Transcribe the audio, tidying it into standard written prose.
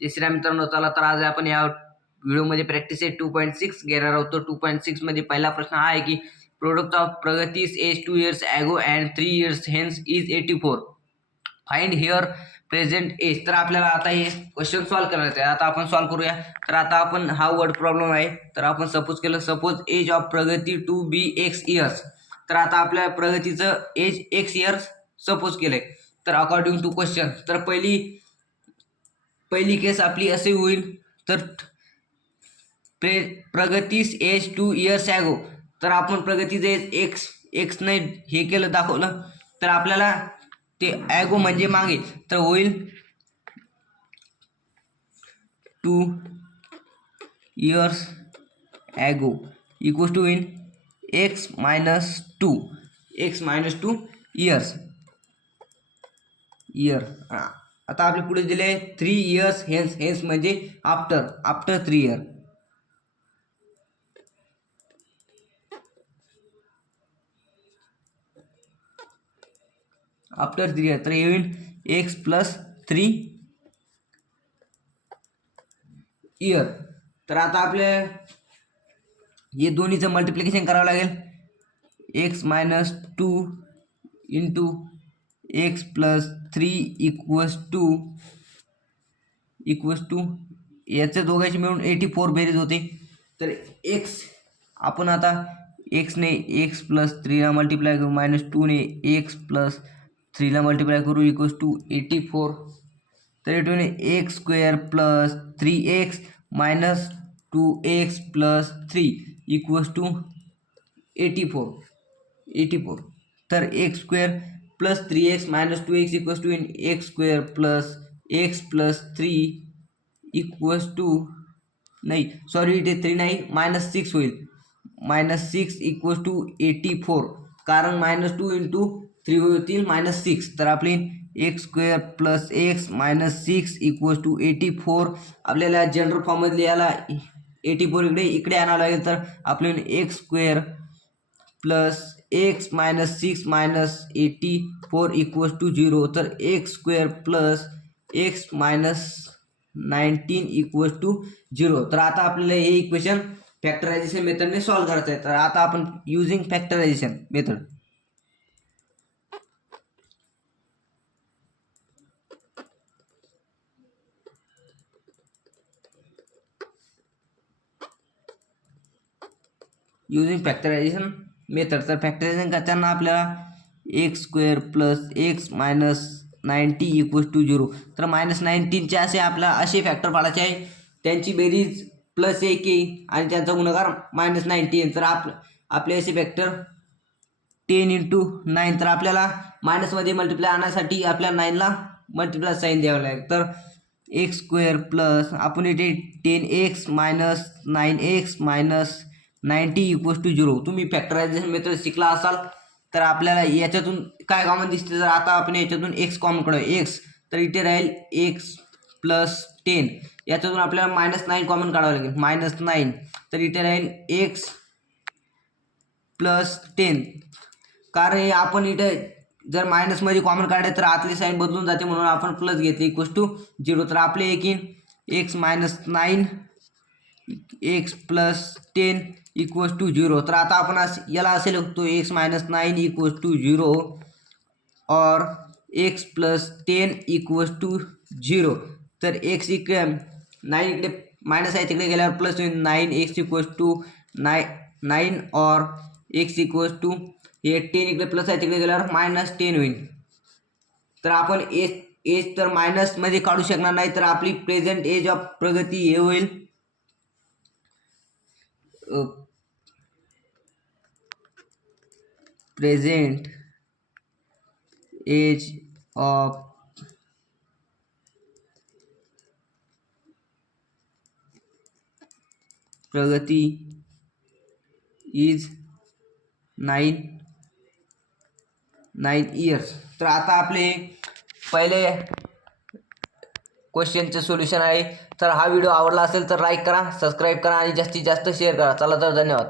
तिसऱ्या मित्रांनो चला तर आज आपण या व्हिडिओमध्ये प्रॅक्टिस 2.6 घेणार आहोत. तर 2.6 मध्ये पहिला प्रश्न हा आहे की प्रोडक्ट ऑफ प्रगतीज age 2 years ago and 3 years hence is 84. Find her present age. तर आपल्याला आता हे क्वेश्चन सॉल्व्ह करायचं आहे. आता आपण सॉल्व्ह करूया. तर आता आपण हा वर्ड प्रॉब्लेम आहे. तर आपण सपोज केलं, सपोज एज ऑफ प्रगती टू बी एक्स इयर्स. तर आता आपल्या प्रगतीचं एज एक्स इयर्स सपोज केलंय. तर अकॉर्डिंग टू क्वेश्चन तर पहिली केस आपली असे होईल. तर प्रगतीस एज 2 years ॲगो. तर आपण प्रगतीचं एज एक्स नाही हे केलं दाखवलं. तर आपल्याला ते ॲगो म्हणजे मागे तर होईल 2 years ॲगो इक्वल्स टू होईल x minus two years year. आता आपले पुढे दिले 3 years हेन्स म्हणजे आफ्टर 3 year. आफ्टर 3 year तर येईल एक्स प्लस 3 इयर. तर आता आपल्या हे दोन्हीचं मल्टिप्लिकेशन करावं लागेल. X minus 2 into x plus 3 equals to याचे दोघांची मिळून 84 बेरीज होते. तर एक्स आपण आता एक्सने एक्स प्लस 3ला मल्टिप्लाय करू, मायनस 2ने एक्स प्लस 3ला मल्टिप्लाय करू इक्वल्स टू 84. तर इथे x square plus 3x minus 2x plus 3 equals to 84. तर x square plus 3x minus 2x equals to x square plus x plus 3 equals to नाही sorry इथे 3 नाही minus 6 होईल. Minus 6 equals to 84 कारण minus 2 into 3 होतील minus 6. तर आपली x square plus x minus 6 equals to 84. आपल्याला जनरल फॉर्ममध्ये याला 84 इकडे आणावं लागेल. तर आपले x square plus x minus 6 minus 84 equals to 0. तर x square plus x minus 19 equals to 0. तर आता आपल्याला हे इक्वेशन फॅक्टरायझेशन मेथडने सॉल्व्ह करायचं आहे. तर आता आपण युजिंग फॅक्टरायझेशन मेथड तर फॅक्टरायझेशन करताना आपल्याला x square plus x minus 90 equals to 0. तर मायनस 19चे असे फॅक्टर पाडायचे आहे त्यांची बेरीज प्लस 1 येईल आणि त्यांचा गुणाकार मायनस 90 येईल. तर आपले असे फॅक्टर 10 इंटू 9. तर आपल्याला मायनसमध्ये मल्टिप्लाय आणण्यासाठी आपल्याला 9ला मल्टिप्लाय साईन द्यावं लागेल. तर एक्स स्क्वेअर प्लस आपण इथे 10x minus 9x minus 90 equals to 0. तुम्ही फॅक्टरायझेशन मेथड शिकला असाल तर आपल्याला याच्यातून काय कॉमन दिसते. तर आता आपण याच्यातून एक्स कॉमन काढू एक्स. तर इथे राहील एक्स प्लस 10. याच्यातून आपल्याला मायनस 9 कॉमन काढावं लागेल मायनस 9. तर इथे राहील एक्स प्लस 10. कारण आपण इथे जर मायनसमध्ये कॉमन काढले तर आतली साईन बदलून जाते म्हणून आपण प्लस घेतली इक्वल्स टू 0. तर आपले एकीन x minus 9 x plus 10 equals to 0. तर आता आपण याला असे लिखतो एक्स मायनस 9 इक्वल्स टू 0 और एक्स प्लस 10 इक्वल्स टू 0. तर एक्स इकडे 9 इकडे मायनस आहे तिकडे गेल्यावर प्लस होईल 9 एक्स इक्वल्स टू 9 और एक्स इक्वल्स टू हे 10 इकडे प्लस आहे तिकडे गेल्यावर मायनस 10 होईल. तर आपण एज तर मायनसमध्ये काढू शकणार नाही. तर आपली प्रेझेंट एज ऑफ प्रगती हे होईल प्रेझेंट एज ऑफ प्रगती इज 9 इयर्स. तर आता आपले पहिले क्वेश्चनचे सोल्युशन आहे. तर हा व्हिडिओ आवडला असेल तर लाईक करा, सबस्क्राईब करा आणि जास्तीत जास्त शेअर करा. चला तर धन्यवाद.